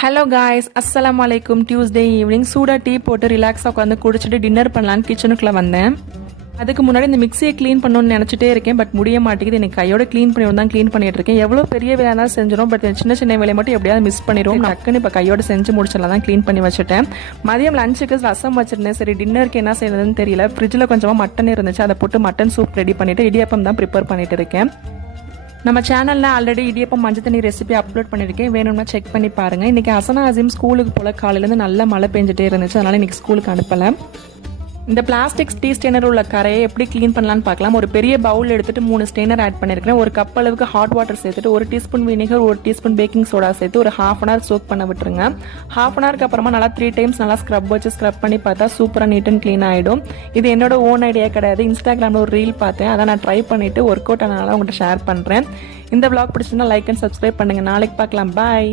Hello guys, அஸ்ஸலாமு அலைக்கும். Tuesday evening சூடாக டீ போட்டு ரிலாக்ஸாக உட்காந்து குடிச்சிட்டு டின்னர் பண்ணலான்னு கிச்சனுக்குள்ளே வந்தேன். அதுக்கு முன்னாடி இந்த மிக்சியை க்ளீன் பண்ணணும்னு நினச்சிட்டே இருக்கேன். பட் முடிய மாட்டேங்குது. எனக்கு கையோட க்ளீன் பண்ணி தான் க்ளீன் பண்ணிட்டு இருக்கேன். எவ்வளோ பெரிய வேலை தான் செஞ்சிடும், பட் சின்ன சின்ன வேலையை மட்டும் எப்படியாவது மிஸ் பண்ணிடும். டக்குன்னு இப்போ கையோட செஞ்சு முடிச்சலாம் தான் க்ளீன் பண்ணி வச்சுட்டேன். மதியம் லஞ்சுக்கு ரசம் வச்சிருந்தேன். சரி, டின்னருக்கு என்ன செய்யறதுன்னு தெரியல. ஃப்ரிட்ஜில் கொஞ்சமாக மட்டன் இருந்துச்சு, அதை போட்டு மட்டன் சூப் ரெடி பண்ணிவிட்டு இடியாப்பம் தான் ப்ரிப்பேர் பண்ணிட்டு இருக்கேன். நம்ம சேனலில் ஆல்ரெடி இடியப்பம் மஞ்சள் தண்ணி ரெசிபி அப்லோட் பண்ணியிருக்கேன், வேணும்னா செக் பண்ணி பாருங்கள். இன்றைக்கி ஹசனா அசீம் ஸ்கூலுக்கு போல காலையிலேருந்து நல்ல மழை பெஞ்சிட்டே இருந்துச்சு, அதனால் இன்றைக்கி ஸ்கூலுக்கு அனுப்பலை. இந்த பிளாஸ்டிக் டீ ஸ்டெய்னர் உள்ள கரையை எப்படி க்ளீன் பண்ணலான்னு பார்க்கலாம். ஒரு பெரிய பவுல் எடுத்துட்டு 3 ஸ்டெய்னர் ஆட் பண்ணியிருக்கேன். ஒரு கப் அளவுக்கு ஹாட் வாட்டர் சேர்த்துட்டு 1 teaspoon vinegar, 1 teaspoon baking soda சேர்த்து ஒரு ½ அன் ஹவர் சோக் பண்ண விட்டுருங்க. ½ அன் ஹவருக்கு அப்புறமா நல்லா 3 டைம்ஸ் நல்லா ஸ்க்ரப் வச்சு ஸ்க்ரப் பண்ணி பார்த்தா சூப்பராக நீட் அண்ட் க்ளீன் ஆகிடும். இது என்னோட ஓன் ஐடியா கிடையாது. இன்ஸ்டாகிராமில் ஒரு ரீல் பார்த்தேன், அதை நான் ட்ரை பண்ணிவிட்டு ஒர்க் அவுட் ஆனால உங்கள்கிட்ட ஷேர் பண்ணுறேன். இந்த vlog பிடிச்சிருந்தா லைக் அண்ட் சப்ஸ்கிரைப் பண்ணுங்கள். நாளைக்கு பார்க்கலாம். பாய்.